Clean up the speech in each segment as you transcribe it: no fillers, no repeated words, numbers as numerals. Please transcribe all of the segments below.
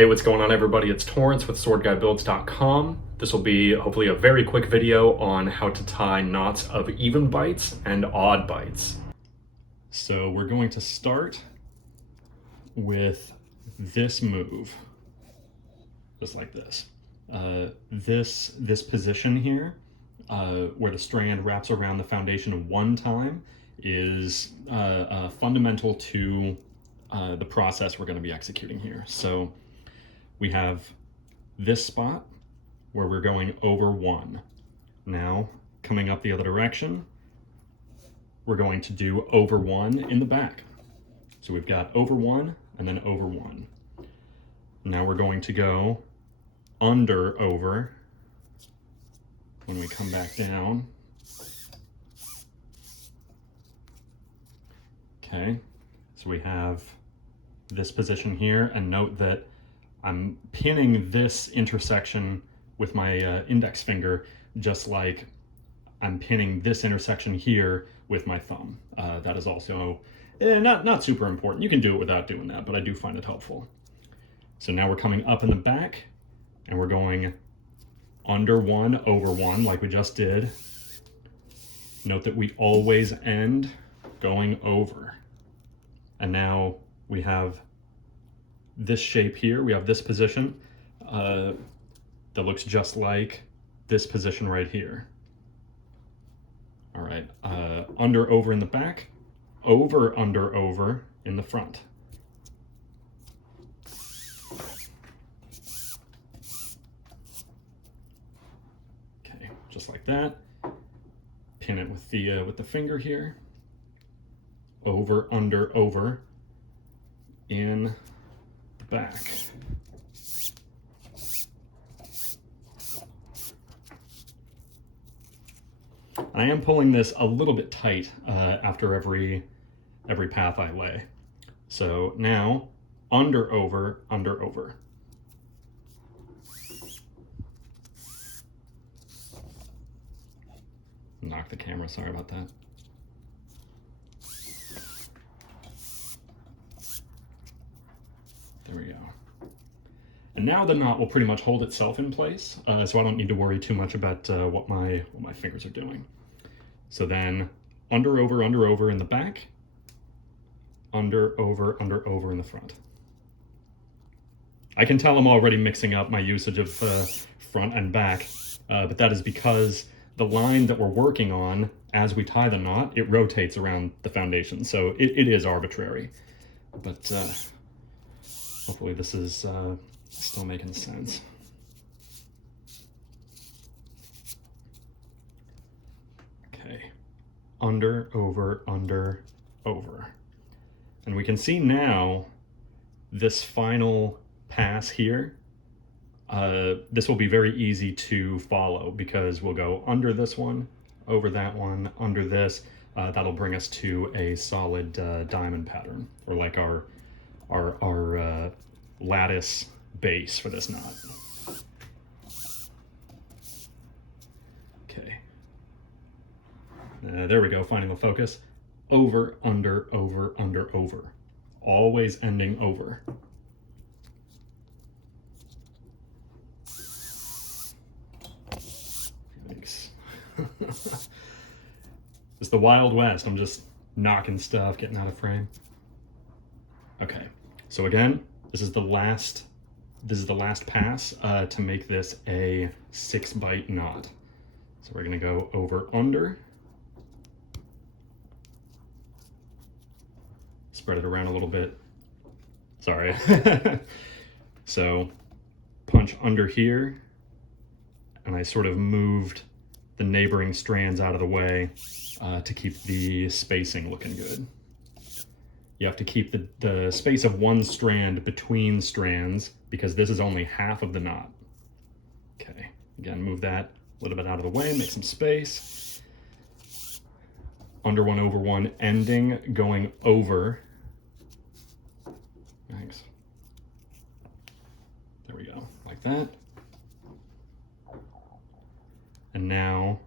Hey, what's going on everybody? It's Torrance with SwordGuyBuilds.com. This will be hopefully a very quick video on how to tie knots of even bights and odd bights. So we're going to start with this move, just like this. This position here, where the strand wraps around the foundation one time, is fundamental to the process we're going to be executing here. So we have this spot where we're going over one. Now, coming up the other direction, we're going to do over one in the back. So we've got over one and then over one. Now we're going to go under over when we come back down. Okay, so we have this position here, and note that I'm pinning this intersection with my index finger, just like I'm pinning this intersection here with my thumb. That is also not super important. You can do it without doing that, but I do find it helpful. So now we're coming up in the back, and we're going under one, over one, like we just did. Note that we always end going over. And now we have this shape here. We have this position that looks just like this position right here. All right, under, over in the back, over, under, over in the front. Okay, just like that. Pin it with the finger here. Over, under, over in the back. I am pulling this a little bit tight after every path I lay. So now under, over, under, over. Knock the camera, sorry about that. There we go. And now the knot will pretty much hold itself in place, so I don't need to worry too much about what my fingers are doing. So then under, over in the back, under, over in the front. I can tell I'm already mixing up my usage of front and back, but that is because the line that we're working on as we tie the knot, it rotates around the foundation, so it is arbitrary. But hopefully this is still making sense. Okay, under, over, over. And we can see now this final pass here. This will be very easy to follow because we'll go under this one, over that one, under this. That'll bring us to a solid diamond pattern, or like our lattice base for this knot. Okay. There we go, finding the focus. Over, under, over. Always ending over. Thanks. It's the Wild West. I'm just knocking stuff, getting out of frame. Okay, so again, this is the last pass to make this a 6-bight knot. So we're gonna go over, under. Spread it around a little bit. Sorry. So punch under here, and I sort of moved the neighboring strands out of the way to keep the spacing looking good. You have to keep the space of one strand between strands because this is only half of the knot. Okay, again, move that a little bit out of the way, make some space. Under one, over one, ending, going over. Thanks. There we go, like that. And now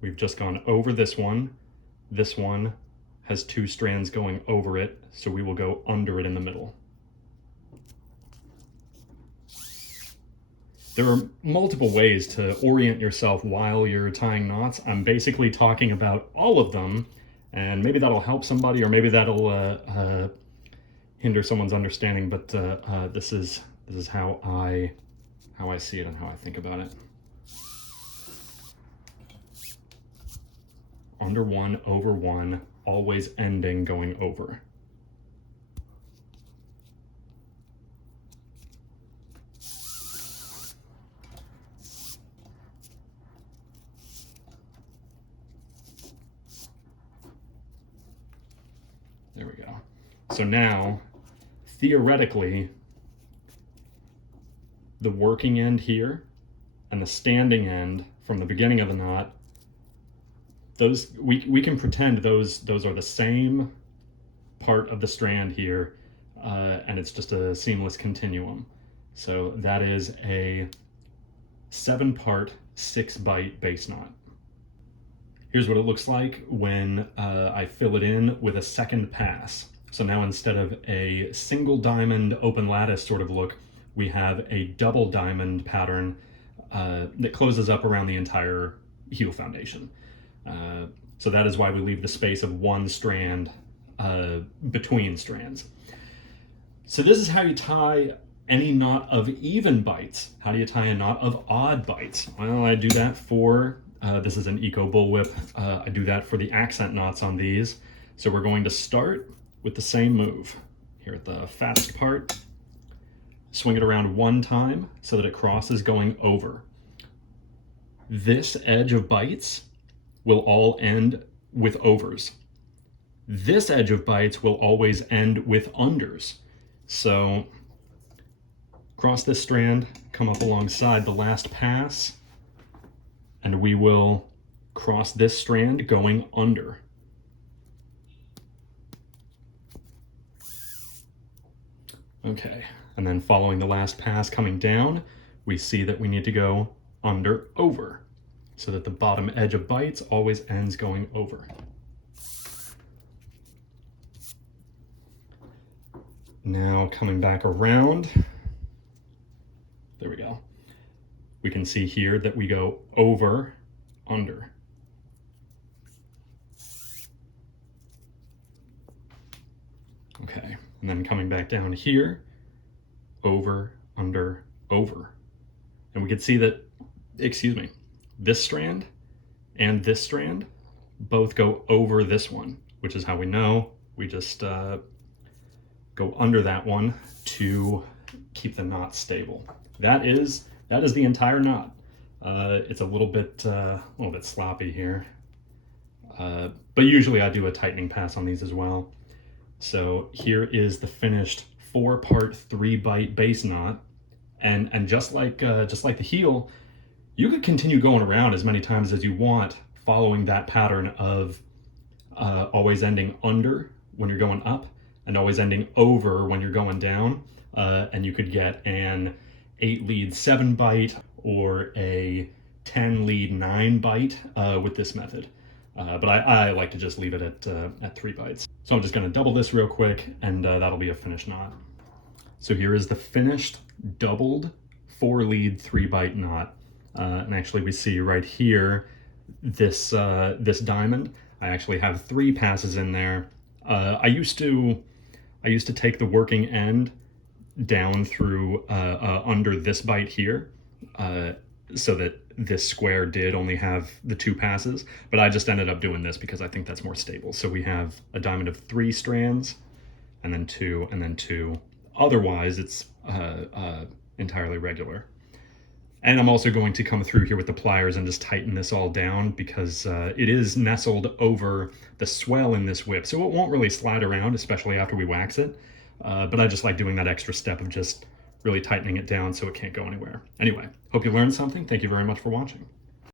we've just gone over this one. This one has 2 strands going over it, so we will go under it in the middle. There are multiple ways to orient yourself while you're tying knots. I'm basically talking about all of them, and maybe that'll help somebody, or maybe that'll hinder someone's understanding. But this is how I see it and how I think about it. Under one, over one, always ending going over. There we go. So now, theoretically, the working end here and the standing end from the beginning of the knot, those we can pretend those are the same part of the strand here, and it's just a seamless continuum. So that is a 7-part 6-bight bass knot. Here's what it looks like when I fill it in with a second pass. So now instead of a single diamond open lattice sort of look, we have a double diamond pattern that closes up around the entire heel foundation. So that is why we leave the space of one strand between strands. So this is how you tie any knot of even bights. How do you tie a knot of odd bights? Well, I do that for this is an Eco bullwhip. I do that for the accent knots on these. So we're going to start with the same move. Here at the fast part, swing it around one time so that it crosses going over. This edge of bights will all end with overs. This edge of bights will always end with unders. So cross this strand, come up alongside the last pass, and we will cross this strand going under. Okay, and then following the last pass coming down, we see that we need to go under over, so that the bottom edge of bights always ends going over. Now coming back around, there we go. We can see here that we go over, under. Okay, and then coming back down here, over, under, over. And we can see that, excuse me, this strand and this strand both go over this one, which is how we know we just go under that one to keep the knot stable. That is the entire knot. It's a little bit sloppy here, but usually I do a tightening pass on these as well. So here is the finished 4-part 3-bight bass knot, and just like the heel, you could continue going around as many times as you want, following that pattern of always ending under when you're going up and always ending over when you're going down, and you could get an 8-lead 7-bight or a 10-lead 9-bight with this method. But I like to just leave it at 3 bights. So I'm just going to double this real quick, and that'll be a finished knot. So here is the finished doubled 4-lead 3-bight knot. And actually we see right here this diamond. I actually have 3 passes in there. I used to take the working end down through under this bight here, so that this square did only have the 2 passes, but I just ended up doing this because I think that's more stable. So we have a diamond of 3 strands, and then 2, and then 2. Otherwise, it's entirely regular. And I'm also going to come through here with the pliers and just tighten this all down because it is nestled over the swell in this whip, so it won't really slide around, especially after we wax it. But I just like doing that extra step of just really tightening it down so it can't go anywhere. Anyway, hope you learned something. Thank you very much for watching.